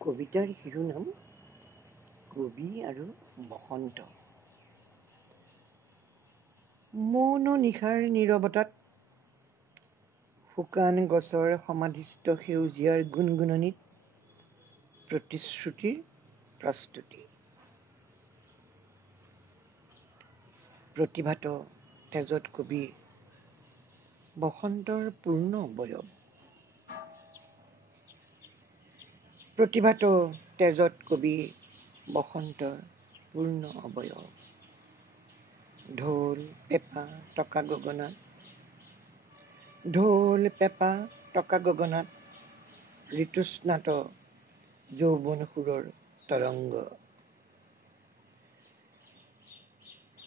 কবিতাৰ শিৰোনাম কবি আৰু বসন্ত। মৌন নিশাৰ নীৰৱতাত শুকান গছৰ সমাধিস্থ সেউজীয়াৰ গুণগুণনিত প্ৰতিশ্ৰুতিৰ প্ৰস্তুতি। প্ৰতিভাত তেজত কবিৰ বসন্তৰ পূৰ্ণ অৱয়ব। প্ৰতিভাত তেজত কবিৰ বসন্তৰ পূৰ্ণ অৱয়ব। ঢোল পেঁপা টকা গগনাত, ঢোল পেঁপা টকা গগনাত ঋতুস্নাত যৌৱন সুৰৰ তৰংগ।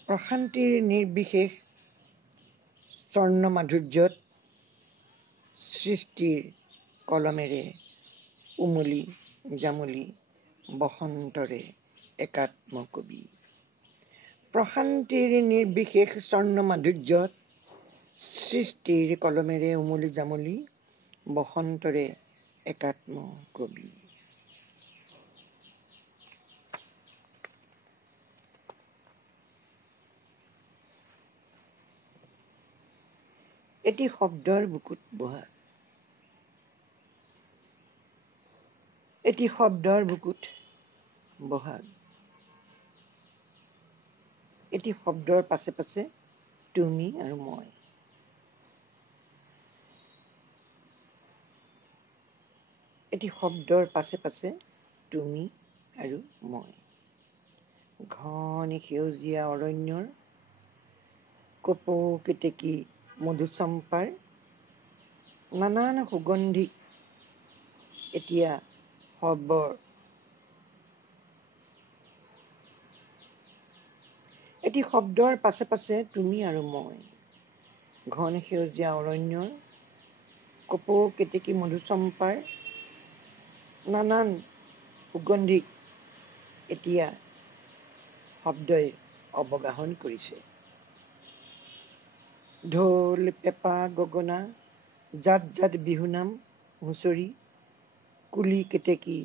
প্ৰশান্তিৰ নিৰ্বিশেষ স্বৰ্ণমাধুৰ্যত সৃষ্টিৰ কলমেৰে উমলি জামলি বসন্তৰে একাত্ম কবি। প্ৰশান্তিৰ নিৰ্বিশেষ স্বৰ্ণমাধুৰ্যত সৃষ্টিৰ কলমেৰে উমলি জামলি বসন্তৰে একাত্ম কবি। এটি শব্দৰ বুকুত বহা, এটি শব্দৰ বুকুত বহাগ। এটি শব্দৰ পাছে পাছে তুমি আৰু মই। এটি শব্দৰ পাছে পাছে তুমি আৰু মই। ঘন সেউজীয়া অৰণ্যৰ কপৌ কেতেকী মধুচম্পাৰ নানান সুগন্ধিক এতিয়া শব্দৰ এটি শব্দৰ পাছে পাছে তুমি আৰু মই। ঘন সেউজীয়া অৰণ্যৰ কপৌ কেতেকী মধুচম্পাৰ নানান সুগন্ধিক এতিয়া শব্দই অৱগাহন কৰিছে। ঢোল পেঁপা গগনা জাত জাত বিহুনাম হুঁচৰি কুলি কেতেকী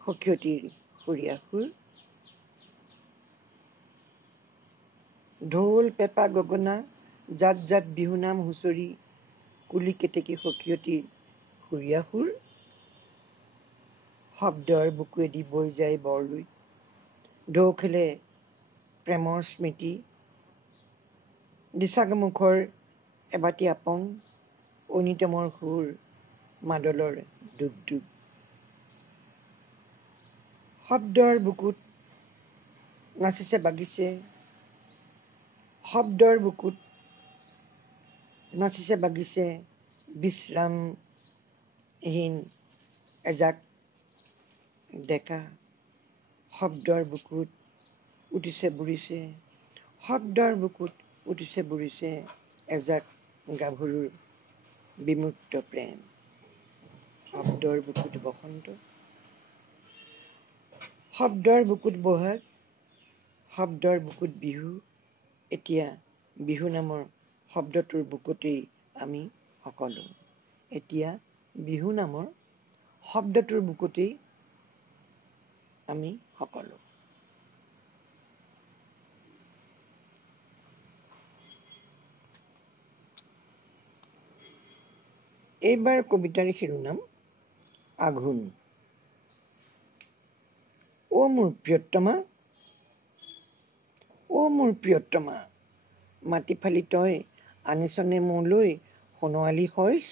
সখীয়তিৰ সুৰীয়া সুৰ। ঢোল পেঁপা গগনা জাত জাত বিহুনাম হুঁচৰি কুলি কেতেকী সখীয়তিৰ সুৰীয়া সুৰ। শব্দৰ বুকুৱেদি বৈ যায় বৰলুইত ঢৌ খেলে প্ৰেমৰ স্মৃতি। দিচাংমুখৰ এবাটি আপং ঐনিতমৰ সুৰ মাদলৰ ডুব ডুব। শব্দৰ বুকুত নাচিছে বাগিছে, শব্দৰ বুকুত নাচিছে বাগিছে বিশ্ৰামহীন এজাক ডেকা। শব্দৰ বুকুত উঠিছে বুৰিছে, শব্দৰ বুকুত উঠিছে বুৰিছে এজাক গাভৰুৰ বিমুক্ত প্ৰেম। শব্দৰ বুকুত বসন্ত, শব্দৰ বুকুত বহাগ, শব্দৰ বুকুত বিহু। এতিয়া বিহু নামৰ শব্দটোৰ বুকুতেই আমি সকলো। এতিয়া বিহু নামৰ শব্দটোৰ বুকুতেই আমি সকলো। এইবাৰ কবিতাৰ শিৰোনাম আঘোণ। অ মোৰ প্ৰিয়তমা, অ মোৰ প্ৰিয়তমা, মাটি ফালি তই আনিছনে মোলৈ সোণোৱালী শইচ।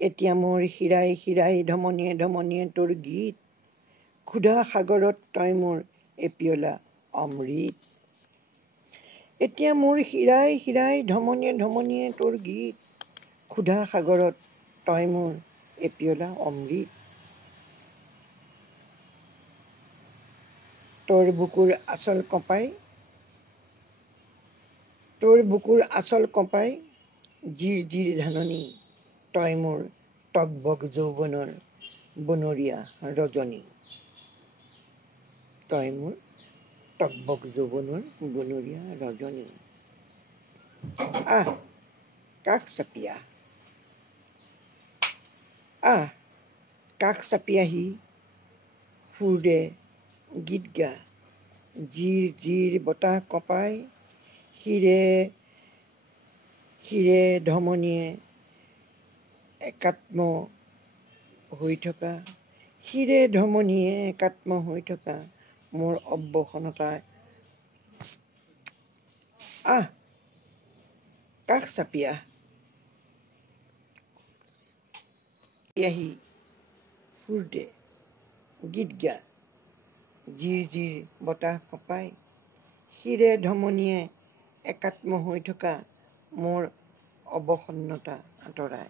এতিয়া মোৰ শিৰাই শিৰাই ধমনীয়ে ধমনীয়ে তোৰ গীত, ক্ষুধা সাগৰত তই মোৰ এপিয়লা অমৃত। এতিয়া মোৰ শিৰাই শিৰাই ধমনীয়ে ধমনীয়ে তোৰ গীত, ক্ষুধা সাগৰত তই মোৰ এপিয়লা অমৃত। তোৰ বুকুৰ আঁচল কঁপাই, তোৰ বুকুৰ আঁচল কঁপাই জিৰ জিৰ ধাননি, তই মোৰ টগবগ যৌৱনৰ বনৰীয়া ৰজনী। তই মোৰ টগবগ যৌৱনৰ বনৰীয়া ৰজনী। আহ কাষ চাপি আহ, আহ কাষ চাপি আহি সুৰ দে গীত গা, জিৰ জিৰ বতাহ কঁপাই শিৰে শিৰে ধমনীয়ে একাত্ম হৈ থকা, শিৰে ধমনীয়ে একাত্ম হৈ থকা মোৰ অৱসনতা। আহ কাষ চাপি আহি সুৰ দে গীত গা, জিৰ জিৰ বতাহ কঁপাই শিৰে ধমনীয়ে একাত্ম হৈ থকা মোৰ অৱসন্নতা আঁতৰাই।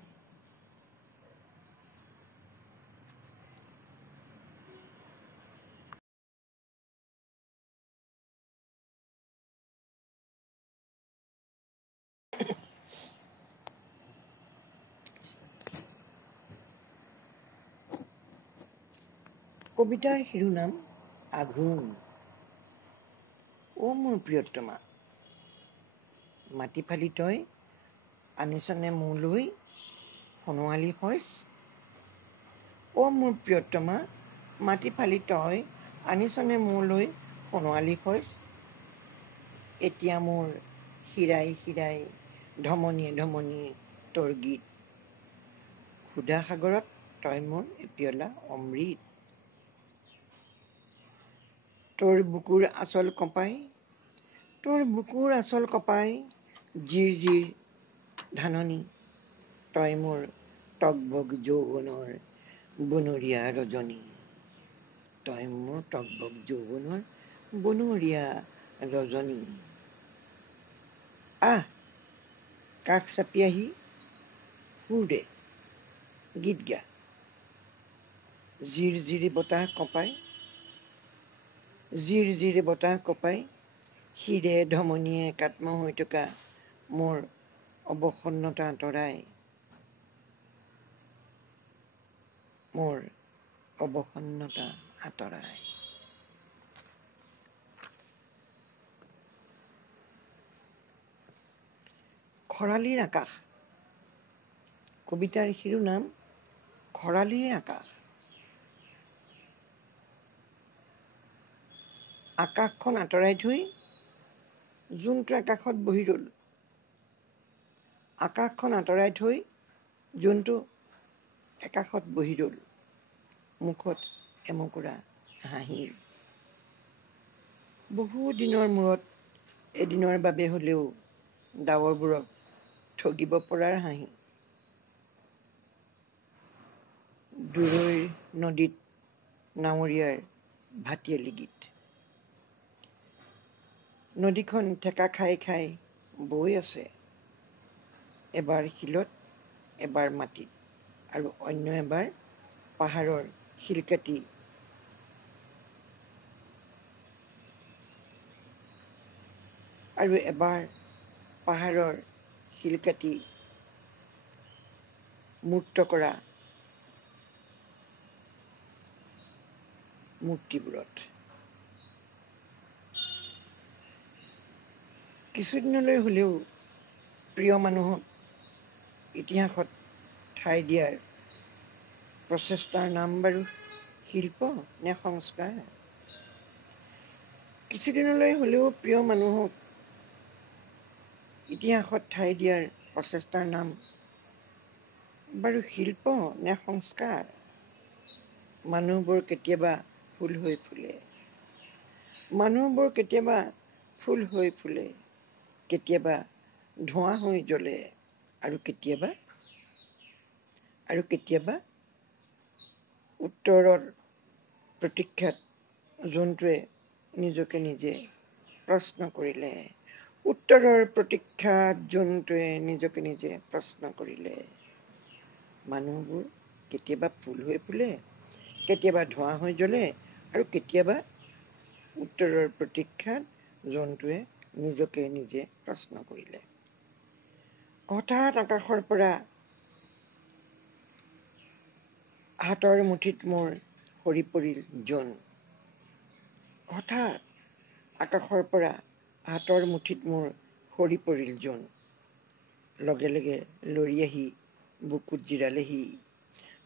কবিতাৰ শিৰোনাম আঘোণ। অ মোৰ প্ৰিয়তমা, মাটি ফালি তই আনিছনে মোলৈ সোণোৱালী শইচ। অ মোৰ প্ৰিয়তমা, মাটি ফালি তই আনিছনে মোলৈ সোণোৱালী শইচ। এতিয়া মোৰ শিৰাই শিৰাই ধমনীয়ে ধমনীয়ে তোৰ গীত, ক্ষুধা সাগৰত তই মোৰ এপিয়লা অমৃত। তোৰ বুকুৰ আঁচল কঁপাই, তোৰ বুকুৰ আঁচল কঁপাই জিৰ জিৰ ধাননি, তই মোৰ টগবগ যৌৱনৰ বনৰীয়া ৰজনী। তই মোৰ টগবগ যৌৱনৰ বনৰীয়া ৰজনী। আহ কাষ চাপি আহি সুৰ দে গীত গা, জিৰ জিৰি বতাহ কঁপাই জিৰ জিৰি বতাহ কঁপাই শিৰে ধমনীয়ে একাত্ম হৈ থকা মোৰ অৱসন্নতা আঁতৰাই। মোৰ অৱসন্নতা আঁতৰাই। খৰালিৰ আকাশ। কবিতাৰ শিৰোনাম খৰালিৰ আকাশ। আকাশখন আঁতৰাই থৈ জোনটো আকাশত বহি ৰ'ল, আকাশখন আঁতৰাই থৈ জোনটো আকাশত বহি ৰ'ল, মুখত এমুকুৰা হাঁহি। বহু দিনৰ মূৰত এদিনৰ বাবে হ'লেও ডাৱৰবোৰক ঠগিব পৰাৰ হাঁহি। দূৰৈৰ নদীত নাৱৰীয়াৰ ভাটিয়ালি গীত। নদীখন ঠেকা খাই খাই বৈ আছে, এবাৰ শিলত এবাৰ মাটিত আৰু অন্য এবাৰ পাহাৰৰ শিলকাটি আৰু এবাৰ পাহাৰৰ শিলকাটি মূৰ্ত কৰা মূৰ্তিবোৰত। কিছুদিনলৈ হ'লেও প্ৰিয় মানুহক ইতিহাসত ঠাই দিয়াৰ প্ৰচেষ্টাৰ নাম বাৰু শিল্প নে সংস্কাৰ? কিছুদিনলৈ হ'লেও প্ৰিয় মানুহক ইতিহাসত ঠাই দিয়াৰ প্ৰচেষ্টাৰ নাম বাৰু শিল্প নে সংস্কাৰ? মানুহবোৰ কেতিয়াবা ফুল হৈ ফুলে, মানুহবোৰ কেতিয়াবা ফুল হৈ ফুলে, কেতিয়াবা ধোঁৱা হৈ জ্বলে আৰু কেতিয়াবা উত্তৰৰ প্ৰতীক্ষাত জন্তুৱে নিজকে নিজে প্ৰশ্ন কৰিলে, উত্তৰৰ প্ৰতীক্ষাত জন্তুৱে নিজকে নিজে প্ৰশ্ন কৰিলে। মানুহবোৰ কেতিয়াবা ফুল হৈ ফুলে, কেতিয়াবা ধোঁৱা হৈ জ্বলে আৰু কেতিয়াবা উত্তৰৰ প্ৰতীক্ষাত জন্তুৱে নিজকে নিজে প্ৰশ্ন কৰিলে। হঠাৎ আকাশৰ পৰা হাতৰ মুঠিত মোৰ সৰি পৰিল জোন। হঠাৎ আকাশৰ পৰা হাতৰ মুঠিত মোৰ সৰি পৰিল জোন। লগে লগে লৰি আহি বুকুত জিৰালেহি,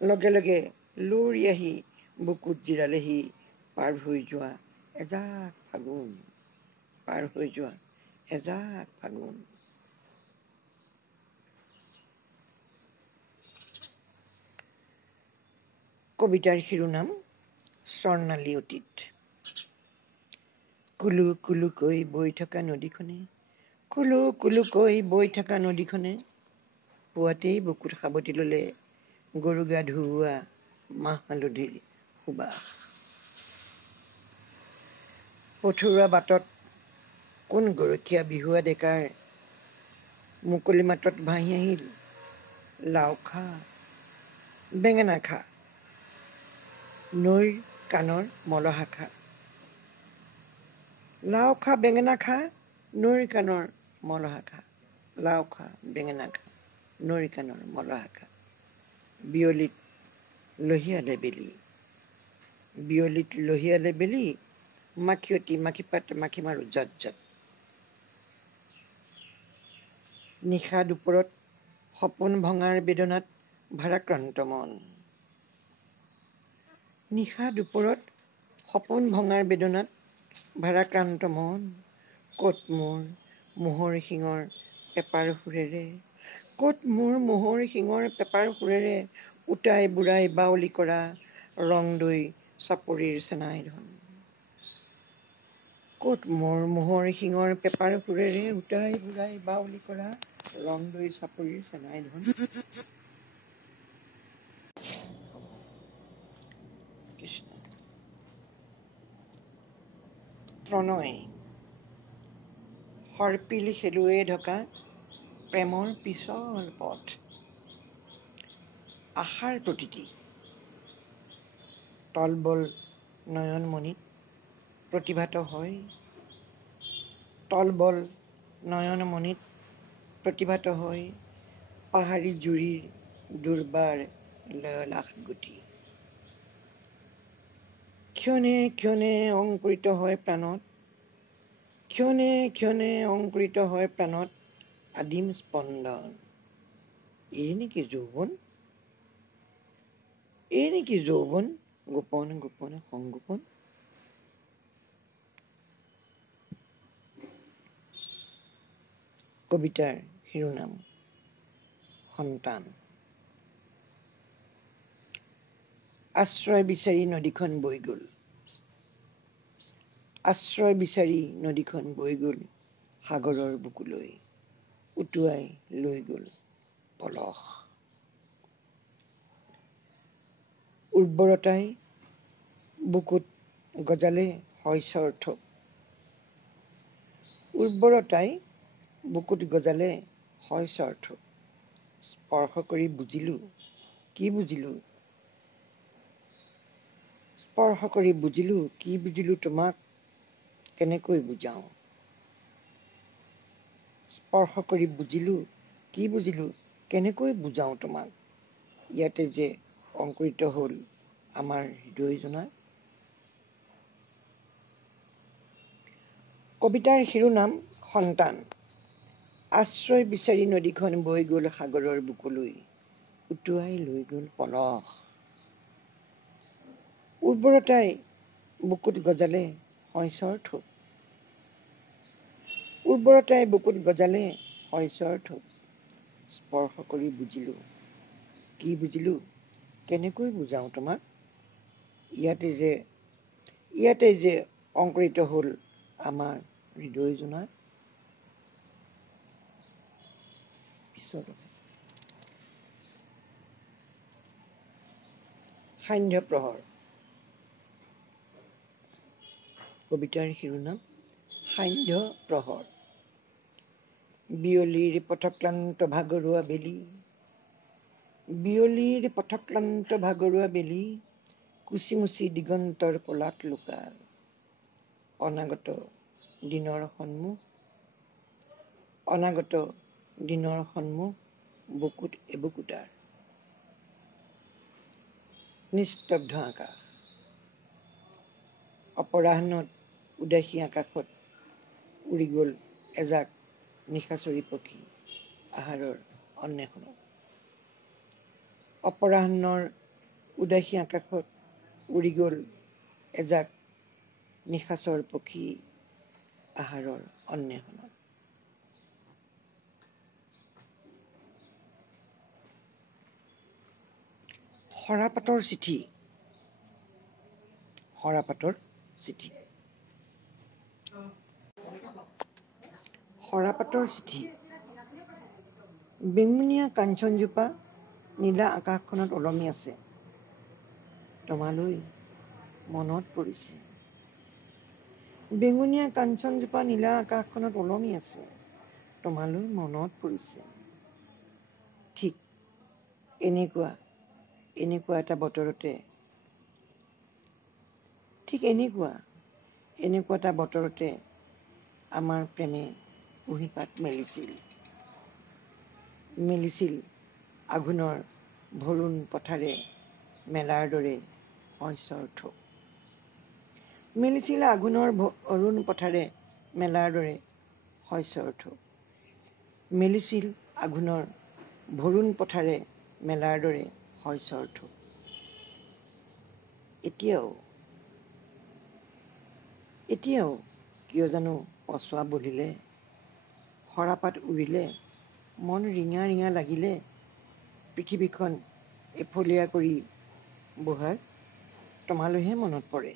লগে লগে লৰি আহি বুকুত জিৰালেহি পাৰ হৈ যোৱা এজাক ফাগুন, পাৰ হৈ যোৱা এজাক ফাগুন। কবিতাৰ শিৰোনাম স্বৰ্ণালী অতীত। কুলু কুলুকৈ বৈ থকা নদীখনে, কুলু কুলুকৈ বৈ থকা নদীখনে, পুৱাতেই বুকুত সাৱটি ললে গৰু গা ধুওৱা মাহ হালধিৰ সুবাস। পথৰুৱা বাটত কোন গৰখীয়া বিহুৱা ডেকাৰ মুকলি মাতত ভাহি আহিল, লাও খা বেঙেনা খা, নৈৰ কাণৰ মলহা খা। লাও খা বেঙেনা খা, নৈৰ কাণৰ মলহা খা। লাও খা বেঙেনা খা, নৈৰ কাণৰ মলহা খা। বিয়লিত লহিয়ালে বেলি, বিয়লিত লহিয়ালে বেলি, মাখিয়তী মাখিপাত মাখি মাৰো জাত জাত। নিশা দুপৰত সপোন ভঙাৰ বেদনাত ভাৰাক্ৰান্ত মন, নিশা দুপৰত সপোন ভঙাৰ বেদনাত ভাৰাক্ৰান্ত মন। ক'ত মোৰ মোহৰ শিঙৰ পেপাৰ সুৰেৰে, ক'ত মোৰ মোহৰ শিঙৰ পেপাৰ সুৰেৰে উটাই বুঢ়াই বাউলি কৰা ৰং দৈ চাপৰিৰ চেনাই ধন। ক'ত মোৰ মোহৰ শিঙৰ পেপাৰ সুৰেৰে উটাই বুঢ়াই বাউলি কৰা ৰং দৈ চাপৰিৰ চেনাই ধন। কৃষ্ণ। প্ৰণয় সৰ্পিল খেলুৱে ঢকা প্ৰেমৰ পিছল পথ, আশাৰ প্ৰতিতি তলবল নয়নমণিত প্ৰতিভাত হয়, তলবল নয়নমণিত প্ৰতিভাত হয় পাহাৰী জুৰিৰ দুৰ্বাৰ লয়লাস গতি। ক্ষণে ক্ষণে অংকুৰিত হয় প্ৰাণত, ক্ষণে ক্ষণে অংকুৰিত হয় প্ৰাণত আদিম স্পন্দন। এই নেকি যৌৱন, এই নেকি যৌৱন গোপন গোপন সংগোপন। কবিতাৰ শিৰোনাম সন্তান। আশ্ৰয় বিচাৰি নদীখন বৈ গল, আশ্ৰয় বিচাৰি নদীখন বৈ গল সাগৰৰ বুকুলৈ, উটুৱাই লৈ গল পলস। উৰ্বৰতাই বুকুত গজালে শইচৰ থোক, উৰ্বৰতাই বুকুত গজালে শইচৰ থোক। স্পৰ্শ কৰি বুজিলো কি বুজিলো, স্পৰ্শ কৰি বুজিলো কি বুজিলো তোমাক কেনেকৈ বুজাও। স্পৰ্শ কৰি বুজিলো কি বুজিলো কেনেকৈ বুজাও তোমাক, ইয়াতে যে অংকুৰিত হল আমাৰ হৃদয় জনা। কবিতাৰ শিৰোনাম সন্তান। আশ্ৰয় বিচাৰি নদীখন বৈ গল সাগৰৰ বুকুলৈ, উটুৱাই লৈ গল পলস। উৰ্বৰতাই বুকুত গজালে শইচৰ থোক, উৰ্বৰতাই বুকুত গজালে শইচৰ থোক। স্পৰ্শ কৰি বুজিলো কি বুজিলো কেনেকৈ বুজাও তোমাক, ইয়াতে যে অংকুৰিত হল আমাৰ হৃদয় জনা। সান্ধ্য প্ৰহৰ। কবিতাৰ শিৰোনাম সান্ধ্য প্ৰহৰ। বিয়লিৰ পথক্লান্ত ভাগৰুৱা বেলি, বিয়লিৰ পথক্লান্ত ভাগৰুৱা বেলি, কুচিমুচি দিগন্তৰ কোলাত লুকাৰ। অনাগত দিনৰ সন্মুখ, অনাগত দিনৰ সন্মুখ বুকুত এবুকুটাৰ। নিস্তব্ধ আকাশ, অপৰাহ্নত উদাসী আকাশত উৰি গল এজাক নিশাচৰী পক্ষী আহাৰৰ অন্বেষণত। অপৰাহ্নৰ উদাসী আকাশত উৰি গ'ল এজাক নিশাচৰ পক্ষী আহাৰৰ অন্বেষণত। সৰাপাতৰ চিঠি। সৰাপাতৰ চিঠি। সৰাপাতৰ চিঠি। বেঙুনীয়া কাঞ্চনজোপা নীলা আকাশখনত ওলমি আছে। তোমালৈ মনত পৰিছে। বেঙুনীয়া কাঞ্চনজোপা নীলা আকাশখনত ওলমি আছে। তোমালৈ মনত পৰিছে। ঠিক এনেকুৱা এটা বতৰতে আমাৰ প্ৰেমে কুঁহিপাত মেলিছিল আঘোণৰ ভৰুণ পথাৰে মেলাৰ দৰে শস্যৰ ঠোক। মেলিছিল আঘোণৰ ভৰুণ পথাৰে মেলাৰ দৰে শস্যৰ ঠোক। মেলিছিল আঘোণৰ ভৰুণ পথাৰে মেলাৰ দৰে শস্যৰ ঠোক। এতিয়াও কিয় জানো পছোৱা বলিলে, সৰাপাত উৰিলে, মন ৰিঙা ৰিঙা লাগিলে, পৃথিৱীখন এফলীয়া কৰি বুহাৰ তোমালৈহে মনত পৰে।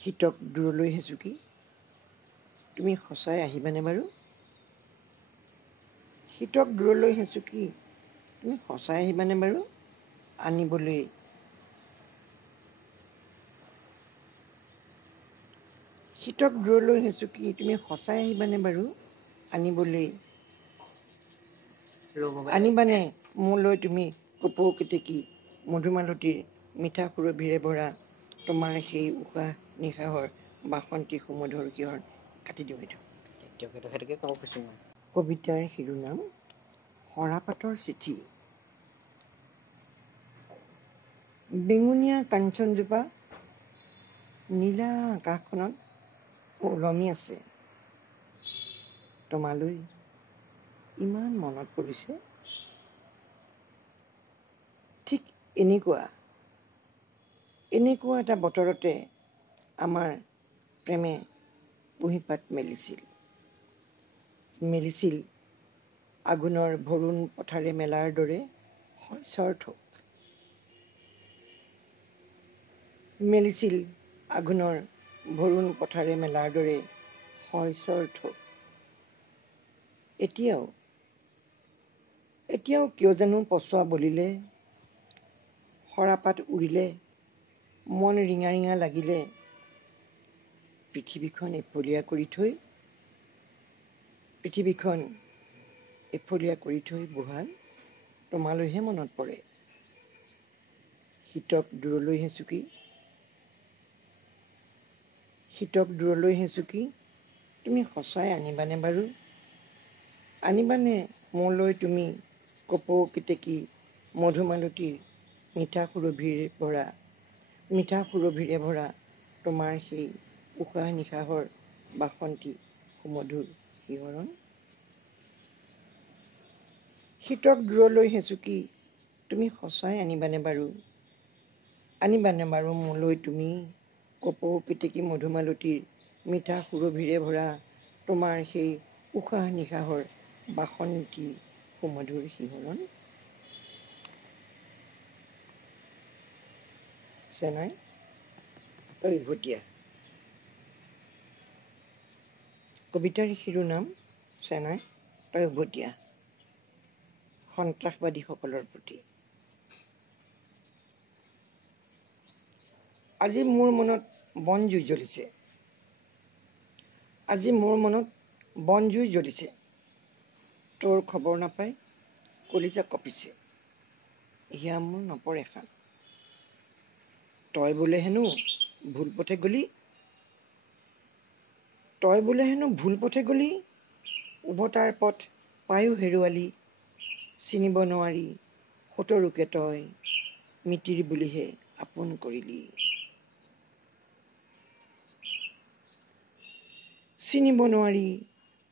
শীতক দূৰলৈ হেঁচুকি তুমি সঁচাই আহিবানে বাৰু? শীতক দূৰলৈ হেঁচুকি তুমি সঁচাই আহিবানে বাৰু? আনিবলৈ শীতক দূৰলৈ হেঁচুকি তুমি সঁচাই আহিবানে বাৰু? আনিবানে মোলৈ তুমি কপৌ কেতেকী মধুমালতীৰ মিঠা সুৰভিৰে ভৰা তোমাৰ সেই উশাহ নিশাহৰ বাসন্তী সুমধুৰ শিহৰণ। কাটি দিওঁ এইটো। কবিতাৰ শিৰোনাম সৰাপাতৰ চিঠি। বেঙুনীয়া কাঞ্চনজোপা নীলা আকাশখনত ওলমি আছে। তোমালৈ ইমান মনত পৰিছে। ঠিক এনেকুৱা এটা বতৰতে আমাৰ প্ৰেমে কুঁহিপাত মেলিছিল আঘোণৰ ভৰুণ পথাৰে মেলাৰ দৰে শস্যৰ ঠোক। মেলিছিল আঘোণৰ ভৰুণ পথাৰে মেলাৰ দৰে শস্যৰ ঠোক। এতিয়াও কিয় জানো পছোৱা বলিলে, সৰাপাত উৰিলে, মন ৰিঙা ৰিঙা লাগিলে, পৃথিৱীখন এফলীয়া কৰি থৈ বুহাৰ তোমালৈহে মনত পৰে। শীতক দূৰলৈ হেঁচুকি তুমি সঁচাই আহিবানে বাৰু? আনিবানে মোলৈ তুমি কপৌ কেতেকী মধুমালতীৰ মিঠা সুৰভিৰে ভৰা তোমাৰ সেই উশাহ নিশাহৰ বাসন্তী সুমধুৰ শিহৰণ। শীতক দূৰলৈ হেঁচুকি তুমি সঁচাই আনিবানে বাৰু মোলৈ তুমি কপৌ কেতেকী মধুমালতীৰ মিঠা সুৰভিৰে ভৰা তোমাৰ সেই উশাহ নিশাহৰ বাসন্তী সুমধুৰ শিহৰণ। চেনাই তই উভতীয়া। কবিতাৰ শিৰোনাম চেনাই তই উভতীয়া। সন্ত্ৰাসবাদীসকলৰ প্ৰতি। আজি মোৰ মনত বনজুই জ্বলিছে। তোৰ খবৰ নাপাই কলিজা কঁপিছে। হিয়া মোৰ নপৰে শান। তই বোলে হেনো ভুল পথে গলি, উভতাৰ পথ পায়ো হেৰুৱালি। চিনিব নোৱাৰি সোঁতৰোকে তই, মিতিৰ বুলিহে আপোন কৰিলি। চিনিব নোৱাৰি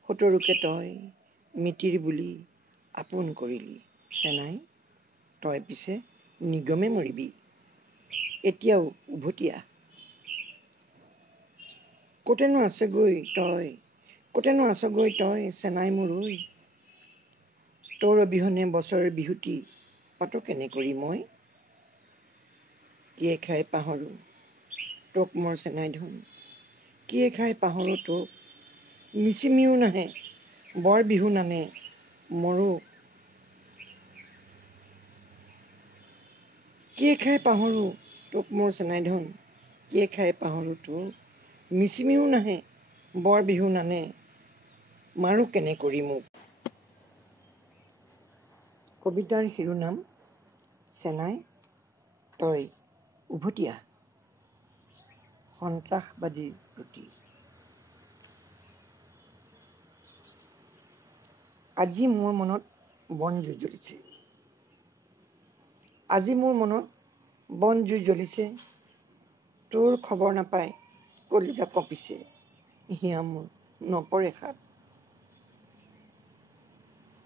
সোঁতৰোকে তই, মিতিৰ বুলি আপোন কৰিলি। চেনাই তই পিছে নিগমে মৰিবি, এতিয়াও উভতি আহ। কতেনো আছগৈ তই চেনাই মোৰ ঐ, তোৰ অবিহনে বছৰৰ বিহুতি পাতো কেনে কৰি মই। কিয়ে খাই পাহৰো তোক মোৰ চেনাই ধন, কিয়ে খাই পাহৰো তোক, মিচিমিও নাহে বৰ বিহু নানে মৰো। কিয়ে খাই পাহৰো তোক মোৰ চেনাই ধন, কিয়ে খাই পাহৰো তোক, মিচিমিও নাহে বৰ বিহু নানে মাৰো কেনে কৰি মোক। কবিতাৰ শিৰোনাম চেনাই তই উভতি আহ। সন্ত্ৰাসবাদীৰ প্ৰতি। আজি মোৰ মনত বন জুই জ্বলিছে, আজি মোৰ মনত বন জুই জ্বলিছে, তোৰ খবৰ নাপাই কলিজা কঁপিছে, হিয়া মোৰ নপৰে সাত।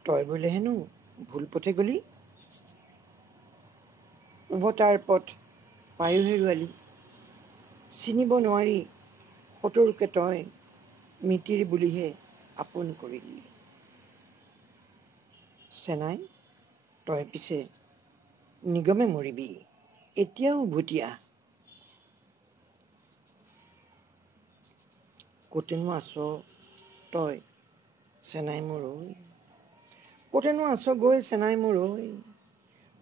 তই বোলে হেনো ভুল পথে গলি, উভতাৰ পথ পায়ো হেৰুৱালি, চিনিব নোৱাৰি সতৰুকে তই মিতিৰ বুলিহে আপোন কৰিলি। চেনাই তই পিছে নিগমে মৰিবি, এতিয়াও উভতি আহ। কতেনো আছ তই চেনাই মোৰ ঐ, কতেনো আছগৈ চেনাই মোৰ ঐ,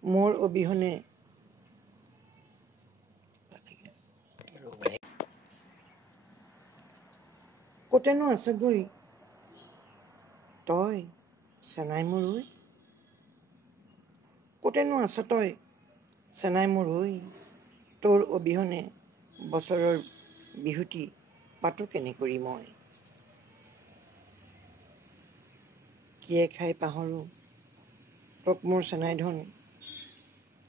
মোৰ অবিহনে কতেনো আছগৈ তই চেনাই মোৰ ঐ, কতেনো আছ তই চেনাই মোৰ ঐ, তোৰ অবিহনে বছৰৰ বিহুতি পাতো কেনে কৰি মই। কিয়ে খাই পাহৰো তোক মোৰ চেনাই ধন,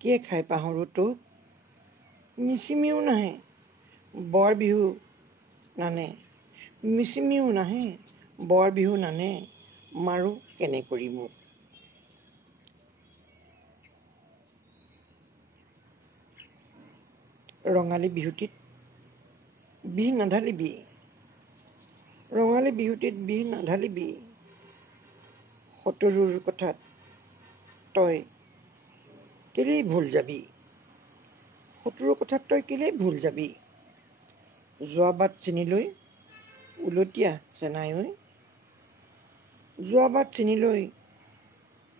কিয়ে খাই পাহৰো তোক, মিচিমিও নাহে বৰ বিহু নানে, মিচিমিও নাহে বৰ বিহু নানে মাৰো কেনে কৰি মোক। ৰঙালী বিহুটিত বিহ নাঢালিবি, ৰঙালী বিহুটিত বিহ নাঢালিবি, সতৰুৰ কথাত তই কেলেই ভুল যাবি, সতৰুৰ কথাত তই কেলেই ভুল যাবি, যোৱা বাট চিনি লৈ উলটি আহ চেনাই ঐ, যোৱা বাট চিনি লৈ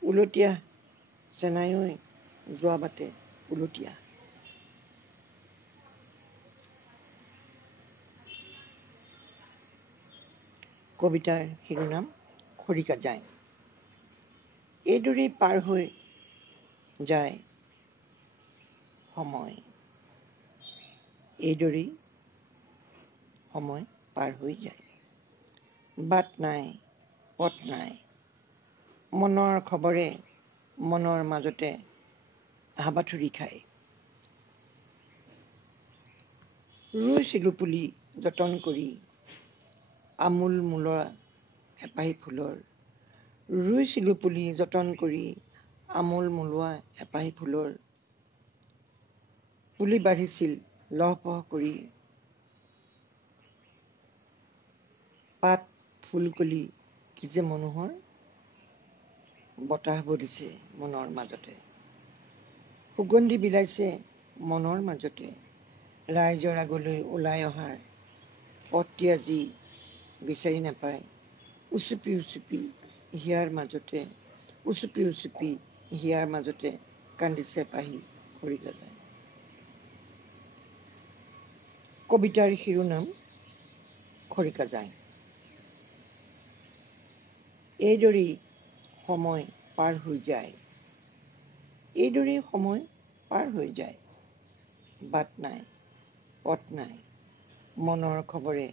উলটি আহ চেনাই ঐ, যোৱা বাটে উলটি আহ। কবিতাৰ শিৰোনাম খৰিকাজাই। এইদৰেই পাৰ হৈ যায় সময়, এইদৰেই সময় পাৰ হৈ যায়, বাট নাই পথ নাই, মনৰ খবৰে মনৰ মাজতে হাবাথুৰি খায়। ৰুইছিলোঁ পুলি যতন কৰি আমোল মোলৰা এপাহি ফুলৰ, ৰুইছিলোঁ পুলি যতন কৰি আমোল মোলোৱা এপাহি ফুলৰ, পুলি বাঢ়িছিল লহপহ কৰি, পাত ফুলকলি কি যে মনোহৰ, বতাহ বলিছে মনৰ মাজতে, সুগন্ধি বিলাইছে মনৰ মাজতে, ৰাইজৰ আগলৈ ওলাই অহাৰ পথটি আজি বিচাৰি নাপায়, উচুপি উচুপি হিয়াৰ মাজতে, উচুপি উচুপি হিয়াৰ মাজতে কান্দিছে পাহি খৰিকাজাই। কবিতাৰ শিৰোনাম খৰিকাজাই। এইদৰেই সময় পাৰ হৈ যায়, এইদৰেই সময় পাৰ হৈ যায়, বাট নাই পথ নাই, মনৰ খবৰে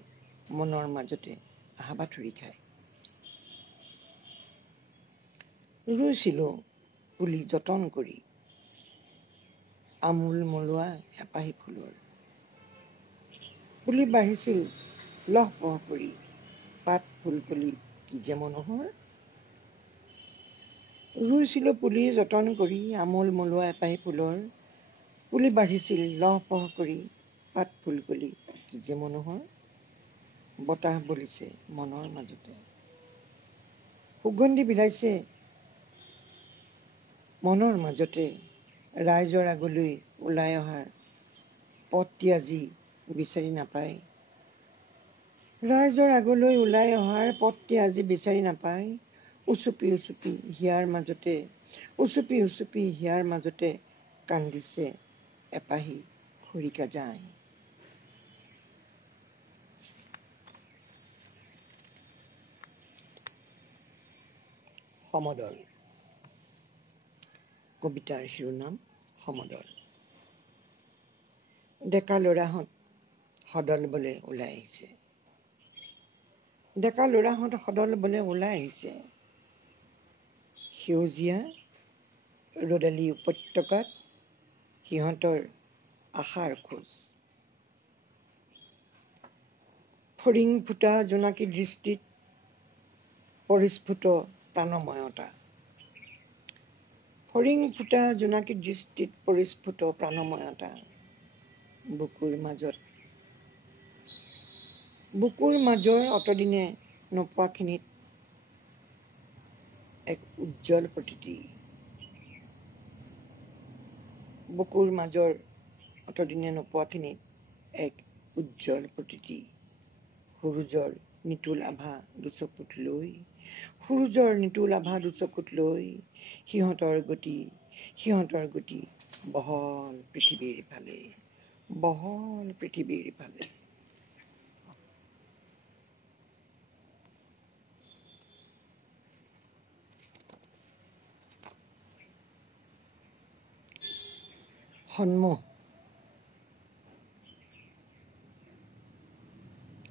মনৰ মাজতে হাবাথুৰি খায়। ৰুইছিলোঁ পুলি যতন কৰি আমোল মোলোৱা এপাহি ফুলৰ, পুলি বাঢ়িছিল লহপহ কৰি, পাত ফুলকলি কি যে মনোহৰ, ৰুইছিলোঁ পুলি যতন কৰি আমোল মলোৱা এপাহি ফুলৰ পুলি বাঢ়িছিল লহপহ কৰি পাত ফুল কলি কি যে মনোহৰ বতাহ বলিছে মনৰ মাজতে সুগন্ধি বিলাইছে মনৰ মাজতে ৰাইজৰ আগলৈ ওলাই অহাৰ পথটি আজি বিচাৰি নাপায় ৰাইজৰ আগলৈ ওলাই অহাৰ পথটি আজি বিচাৰি নাপায় উচুপি উচুপি হিয়াৰ মাজতে কান্দিছে এপাহি খৰিকা যায় সমদল কবিতাৰ শিৰোনাম সমদল ডেকা ল'ৰাহঁত সদল বলে ওলাই আহিছে ডেকা ল'ৰাহঁত সদল বলে ওলাই আহিছে সেউজীয়া ৰ'দালি উপত্যকাত সিহঁতৰ আশাৰ খোজ ফৰিং ফুটা জোনাকী দৃষ্টিত পৰিস্ফুট প্ৰাণময়তা ফৰিং ফুটা জোনাকী দৃষ্টিত পৰিস্ফুট প্ৰাণময়তা বুকুৰ মাজৰ অতদিনে নোপোৱাখিনিত এক উজ্জ্বল প্ৰতীতি বুকুৰ মাজৰ অতদিনে নোপোৱাখিনিত এক উজ্জ্বল প্ৰতীতি সূৰুজৰ নিতুল আভা দুচকুত লৈ সিহঁতৰ গতি বহল পৃথিৱীৰ ফালে সন্মুখ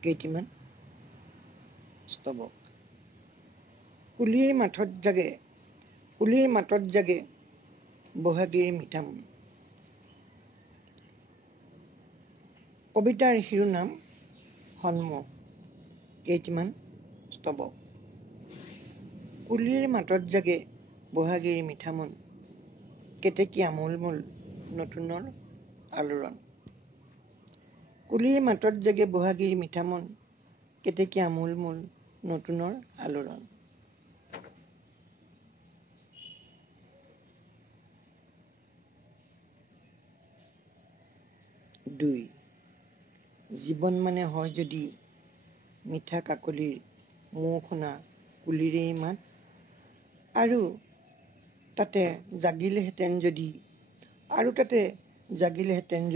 কেইটিমান স্তৱক কুলিৰ মাতত জাগে বহাগীৰ মিঠাম কবিতাৰ শিৰোনাম সন্মুখ কেইটিমান স্তৱক কুলিৰ মাতত জাগে বহাগীৰ মিঠামন কেতেকীয়া মূলমূল নতুনৰ আলোড়ন কুলিৰ মাতত জাগে বহাগীৰ মিঠামন কেতেকীয়া মূলমূল নতুনৰ আলোড়ন 2 জীৱন মানে হয় যদি মিঠা কাকলিৰ মুখ শুনা কুলিৰেই মাত আৰু তাতে জাগিলেহেঁতেন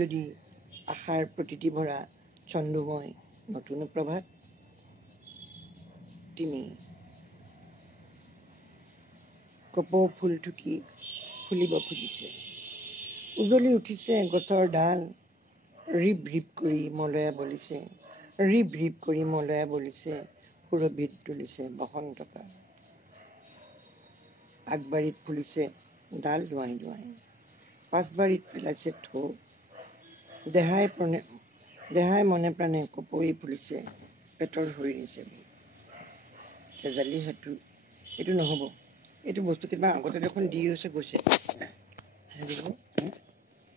যদি আশাৰ প্ৰতিতি ভৰা ছন্দময় নতুন প্ৰভাত 3 কপৌ ফুল থুকি ফুলিব খুজিছে উজলি উঠিছে গছৰ ডাল ৰিব ৰিব কৰি মলয়া বলিছে সুৰভিত তুলিছে বসন্তকাল আগবাৰীত ফুলিছে ডাল দুৱাই দুৱাই পাছবাৰীত পেলাইছে ঠোক দেহাই মনে প্ৰাণে কপৌৱে ফুলিছে পেটৰ হৰি নিছে তেজালি হেতু এইটো নহ'ব এইটো বস্তু কিবা আগতে দেখোন দি গৈছে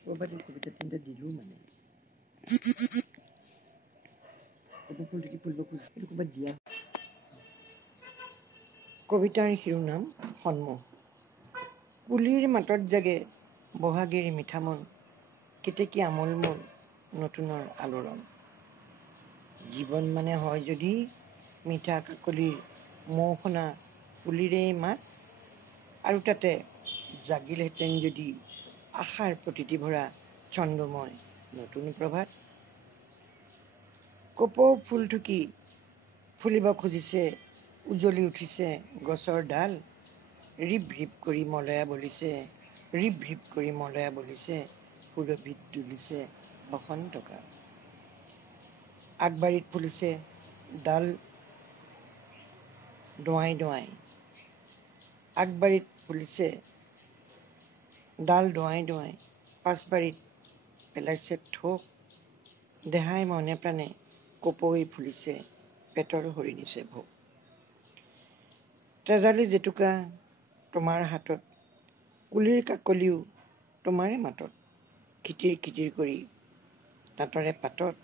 ক'ৰবাত কবিতা তিনিটা দিলোঁ মানে কবিতাৰ শিৰোনাম সন্মুখ কুলিৰ মাতত জাগে বহাগীৰ মিঠামন কেতেকীয়া মূলমূল নতুনৰ আলোড়ন জীৱন মানে হয় যদি মিঠা কাকলিৰ মৌ শুনা কুলিৰেই মাত আৰু তাতে জাগিলহেঁতেন যদি আশাৰ প্ৰতিতি ভৰা ছন্দময় নতুন প্ৰভাত কপৌ ফুল থুকি ফুলিব খুজিছে উজলি উঠিছে গছৰ ডাল ৰিব ৰিব কৰি মলয়া বলিছে সুৰভিত তুলিছে বসন্তকাল আগবাৰীত ফুলিছে ডাল দুৱাই দুৱাই পাছবাৰীত পেলাইছে ঠোক দেহাই মনে প্ৰাণে কপৌৱে ফুলিছে পেটৰ হৰি নিছে ভোক তেজালি জেতুকা তোমাৰ হাতত, কুলিৰ কাকলিও তোমাৰে মাতত, খিটিৰ খিটিৰ কৰি তাঁতৰে পাতত,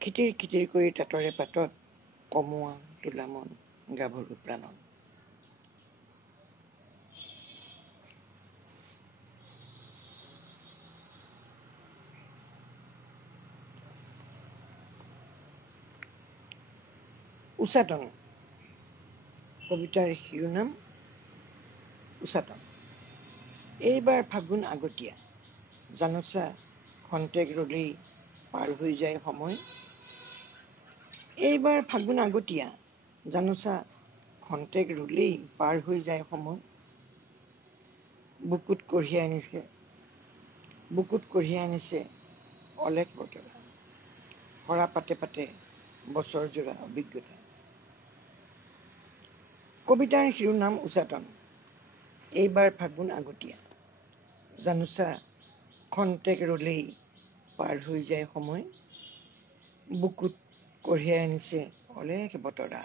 খিটিৰ খিটিৰ কৰি তাঁতৰে পাতত, কমোৱা তোলা মন গাভৰু প্ৰাণত। উচাটন। কবিতাৰ শিৰোনাম উচাটন। এইবাৰ ফাগুন আগতীয়া, জানোচা খন্তেক ৰলেই পাৰ হৈ যায় সময়। এইবাৰ ফাগুন আগতীয়া, জানোচা খন্তেক ৰলেই পাৰ হৈ যায় সময়। বুকুত কঢ়িয়াই আনিছে, বুকুত কঢ়িয়াই আনিছে অলেখ বতৰা, সৰা পাতে পাতে বছৰ জোৰা অভিজ্ঞতা। কবিতাৰ শিৰোনাম উচাটন। এইবাৰ ফাগুন আগতীয়া, জানোচা খন্তেক ৰলেই পাৰ হৈ যায় সময়। বুকুত কঢ়িয়াই আনিছে অলেখ বতৰা,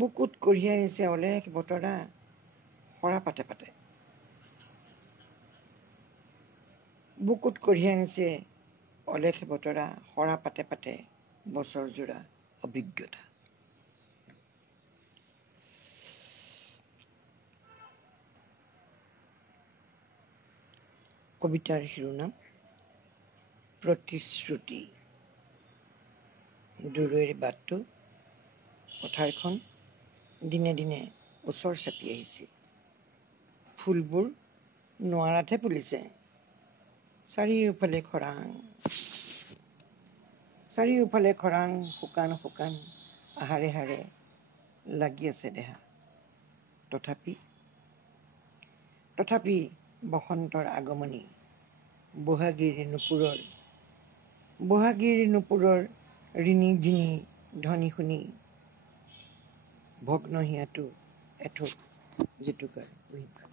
বুকুত কঢ়িয়াই আনিছে অলেখ বতৰা, সৰা পাতে পাতে। বুকুত কঢ়িয়াই আনিছে অলেখ বতৰা, সৰা পাতে পাতে বছৰ জোৰা অভিজ্ঞতা। কবিতাৰ শিৰোনাম প্ৰতিশ্ৰুতি। দূৰৈৰ বাটটো, পথাৰখন দিনে দিনে ওচৰ চাপি আহিছে। ফুলবোৰ নোৱাৰাতহে ফুলিছে, চাৰিওফালে খৰাং, চাৰিওফালে খৰাং, শুকান শুকান আহাৰে হাৰে লাগি আছে দেহা। তথাপি বসন্তৰ আগমনী, বহাগীৰ নুপুৰৰ ৰিণি জিনি ধ্বনি শুনি, ভগ্ন হিয়াটো এঠোক জেতুকাৰ কুহিপাত।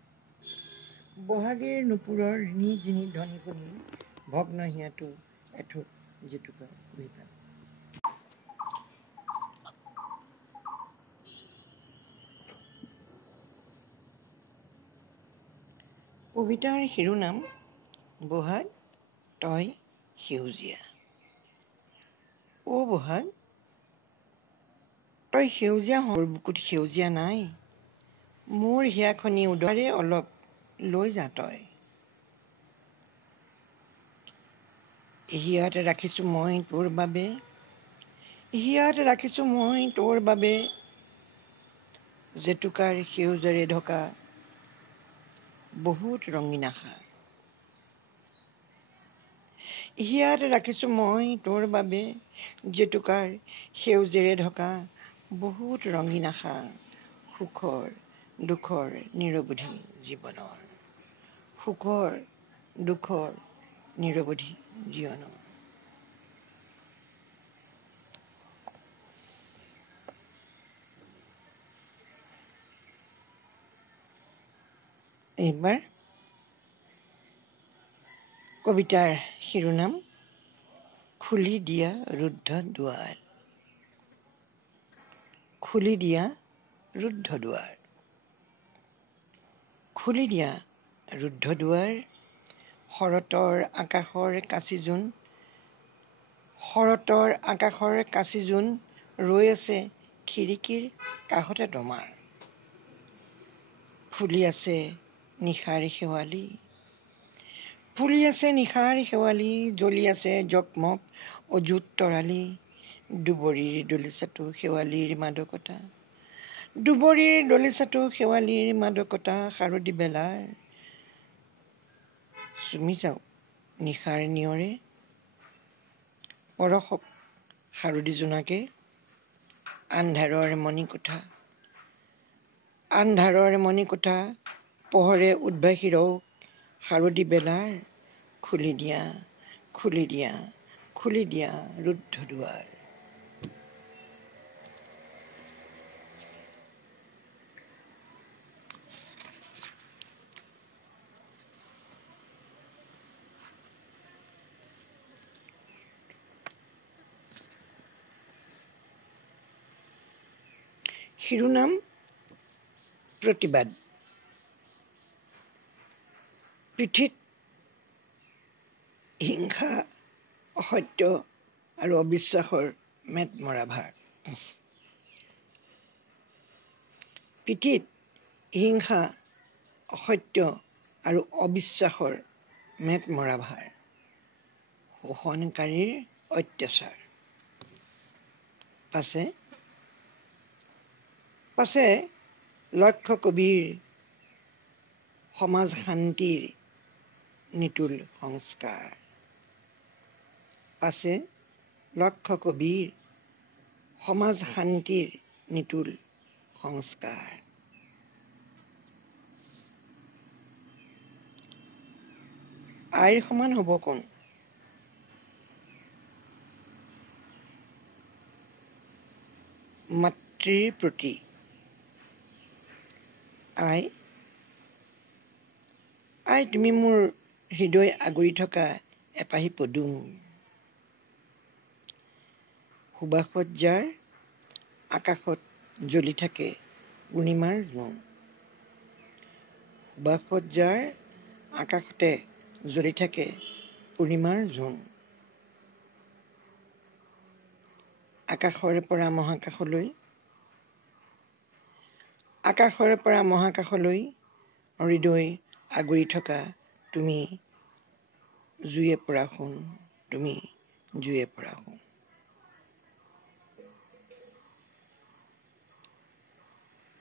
বহাগীৰ নুপুৰৰ ৰিণি জিনি ধ্বনি শুনি, ভগ্ন হিয়াটো এঠোক জেতুকাৰ কুহিপাত। কবিতাৰ শিৰোনাম বহাগ তই সেউজীয়া। অ বহাগ, তই সেউজীয়া মোৰ বুকুত সেউজীয়া নাই, মোৰ হিয়াখনি উদৰে অলপ লৈ যা তই। হিয়াত ৰাখিছো মই তোৰ বাবে, হিয়াত ৰাখিছো মই তোৰ বাবে, জেতুকাৰ সেউজেৰে ঢকা বহুত ৰঙীন আশা। হিয়াত ৰাখিছো মই তোৰ বাবে, জেতুকাৰ সেউজেৰে ঢকা বহুত ৰঙীন আশা, সুখৰ দুখৰ নিৰৱধি জীৱনৰ, সুখৰ দুখৰ নিৰৱধি জীৱনৰ। এইবাৰ কবিতাৰ শিৰোনাম খুলি দিয়া ৰুদ্ধ দুৱাৰ। খুলি দিয়া ৰুদ্ধ দুৱাৰ। খুলি দিয়া ৰুদ্ধ দুৱাৰ, শৰতৰ আকাশৰ কাচি জোন, শৰতৰ আকাশৰ কাচি জোন ৰৈ আছে খিৰিকীৰ কাষতে তোমাৰ। ফুলি আছে নিশাৰ শেৱালি, ফুলি আছে নিশাৰ শেৱালি, জ্বলি আছে জকমক অযুত তৰালি, দুবৰিৰ দলিচাটো শেৱালিৰ মাদকতা, দুবৰিৰ দলিচাটো শেৱালিৰ মাদকতা, শাৰদী বেলাৰ চুমি যাওক নিশাৰ নিয়ৰে, পৰশক শাৰদী জোনাকে, আন্ধাৰৰ মণিকোঠা, আন্ধাৰৰ মণিকোঠা, পোহৰে উদ্ভাসি ৰওক শাৰদী বেলাৰ, খুলি দিয়া খুলি দিয়া খুলি দিয়া ৰুদ্ধ দুৱাৰ। শিৰোনাম প্ৰতিবাদ। পিঠিত হিংসা অসত্য আৰু অবিশ্বাসৰ মেট মৰা ভাৰ। পিঠিত হিংসা অসত্য আৰু অবিশ্বাসৰ মেট মৰা ভাৰ, শোষণকাৰীৰ অত্যাচাৰ। পাছে লক্ষ্য কবিৰ সমাজ শান্তিৰ নিতুল সংস্কাৰ। পাছে লক্ষ্য কবিৰ সমাজ শান্তিৰ নিতুল সংস্কাৰ। আইৰ সমান হ'ব কোন? মাতৃৰ প্ৰতি আই তুমি মোৰ হৃদয় আগুৰি থকা এপাহি পদুম। সুবাসত যাৰ আকাশত জ্বলি থাকে পূৰ্ণিমাৰ জোন। সুবাসত যাৰ আকাশতে জ্বলি থাকে পূৰ্ণিমাৰ জোন। আকাশৰে পৰা মহাকাশলৈ, আকাশৰে পৰা মহাকাশলৈ হৃদয় আগুৰি থকা তুমি জুয়ে পৰা সোণ, তুমি জুয়ে পৰা সোণ।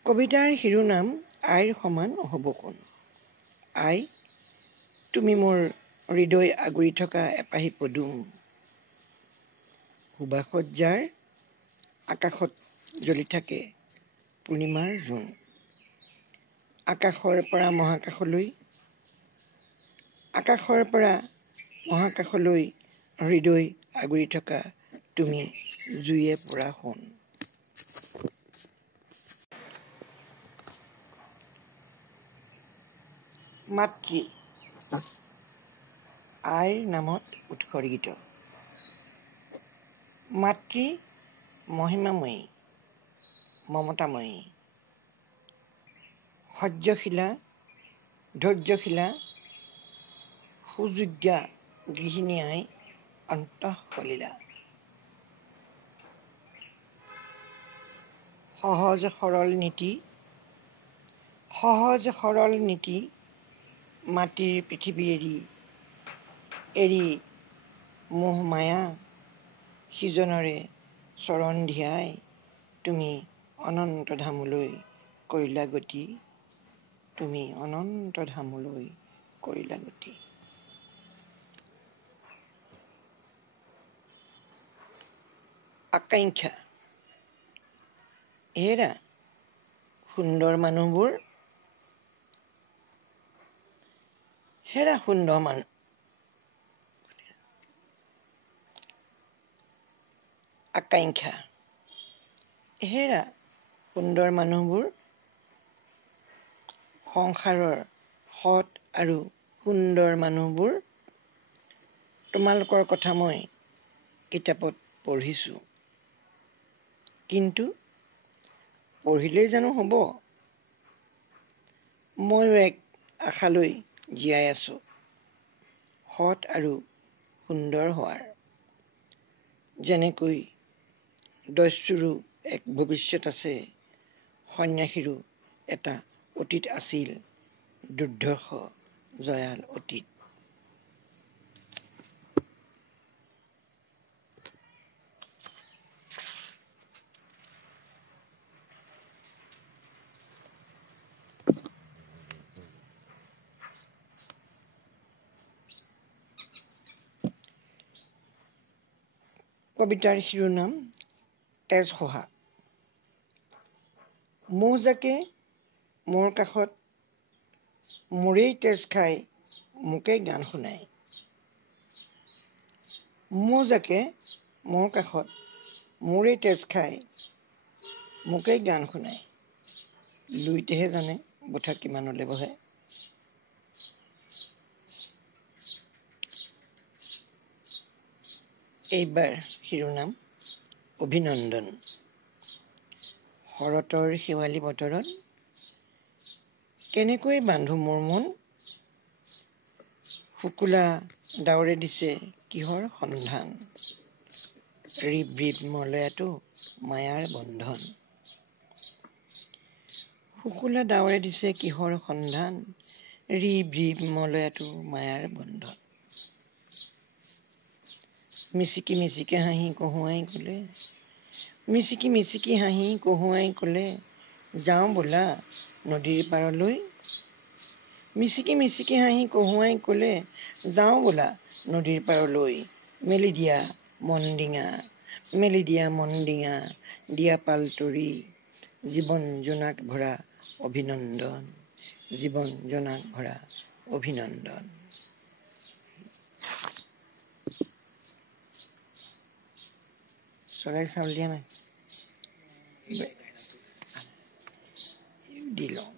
কবিতাৰ শিৰোনাম আইৰ সমান হ'ব কোন? আই তুমি মোৰ হৃদয় আগুৰি থকা এপাহি পদুম। সুবাসত যাৰ আকাশত জ্বলি থাকে পূৰ্ণিমাৰ জোন। আকাশৰ পৰা মহাকাশলৈ, আকাশৰ পৰা মহাকাশলৈ হৃদয় আগুৰি থকা তুমি জুয়ে পৰা সোণ। মাতৃ আইৰ নামত উৎসৰ্গিত। মাতৃ মহিমাময়ী, মমতাময়ী, সহ্যশীলা, ধৈৰ্যশীলা, সুযোগ্যা গৃহিণী আই অন্তঃসলীলা। সহজ সৰল নীতি, মাটিৰ পৃথিৱী এৰি মোহ মায়া সিজনৰে চৰণ ধিয়াই তুমি অনন্ত ধামলৈ কৰিলা গতি, তুমি অনন্ত ধামলৈ কৰিলা গতি। আকাংক্ষা হেৰা সুন্দৰ মানুহবোৰ, হেৰা সুন্দৰ মানুহ। আকাংক্ষা হেৰা সুন্দৰ মানুহবোৰ, সংসাৰৰ সৎ আৰু সুন্দৰ মানুহবোৰ। তোমালোকৰ কথা মই কিতাপত পঢ়িছোঁ, কিন্তু পঢ়িলেই জানো হ'ব? ময়ো এক আশালৈ জীয়াই আছোঁ, সৎ আৰু সুন্দৰ হোৱাৰ। যেনেকৈ দস্যুৰো এক ভৱিষ্যত আছে, সন্যাসীৰো এটা অতীত আছিল, দুৰ্ধৰ্ষ জয়াল অতীত। কবিতাৰ শিৰোনাম তেজ সহা। মৌজাকে মোৰ কাষত মোৰেই তেজ খাই মোকেই গান শুনাই। মৌজাকে মোৰ কাষত মোৰেই তেজ খাই মোকেই গান শুনাই। লুইতেহে জানে বুঠা কিমানলৈ বহে। এইবাৰ শিৰোনাম অভিনন্দন। শৰতৰ শেৱালি বতৰত কেনেকৈ বান্ধো মোৰ মন, শুকুলা ডাৱৰে দিছে কিহৰ সন্ধান, ৰিব ৰিব মলয়াটো মায়াৰ বন্ধন। শুকুলা ডাৱৰে দিছে কিহৰ সন্ধান, ৰিব ৰিব মলয়াটো মায়াৰ বন্ধন। মিচিকি মিচিকি হাঁহি কহুৱাই ক'লে, মিচিকি মিচিকি হাঁহি কহুৱাই ক'লে, যাওঁ ব'লা নদীৰ পাৰলৈ। মিচিকি মিচিকি হাঁহি কহুৱাই ক'লে, যাওঁ বোলা নদীৰ পাৰলৈ। মেলি দিয়া মনডিঙা, মেলি দিয়া মনডিঙা, দিয়া পালতৰি, জীৱন জোনাক ভৰা অভিনন্দন, জীৱন জোনাক ভৰা অভিনন্দন। চৰাই চাউল দিয়া নাই দি লওঁ।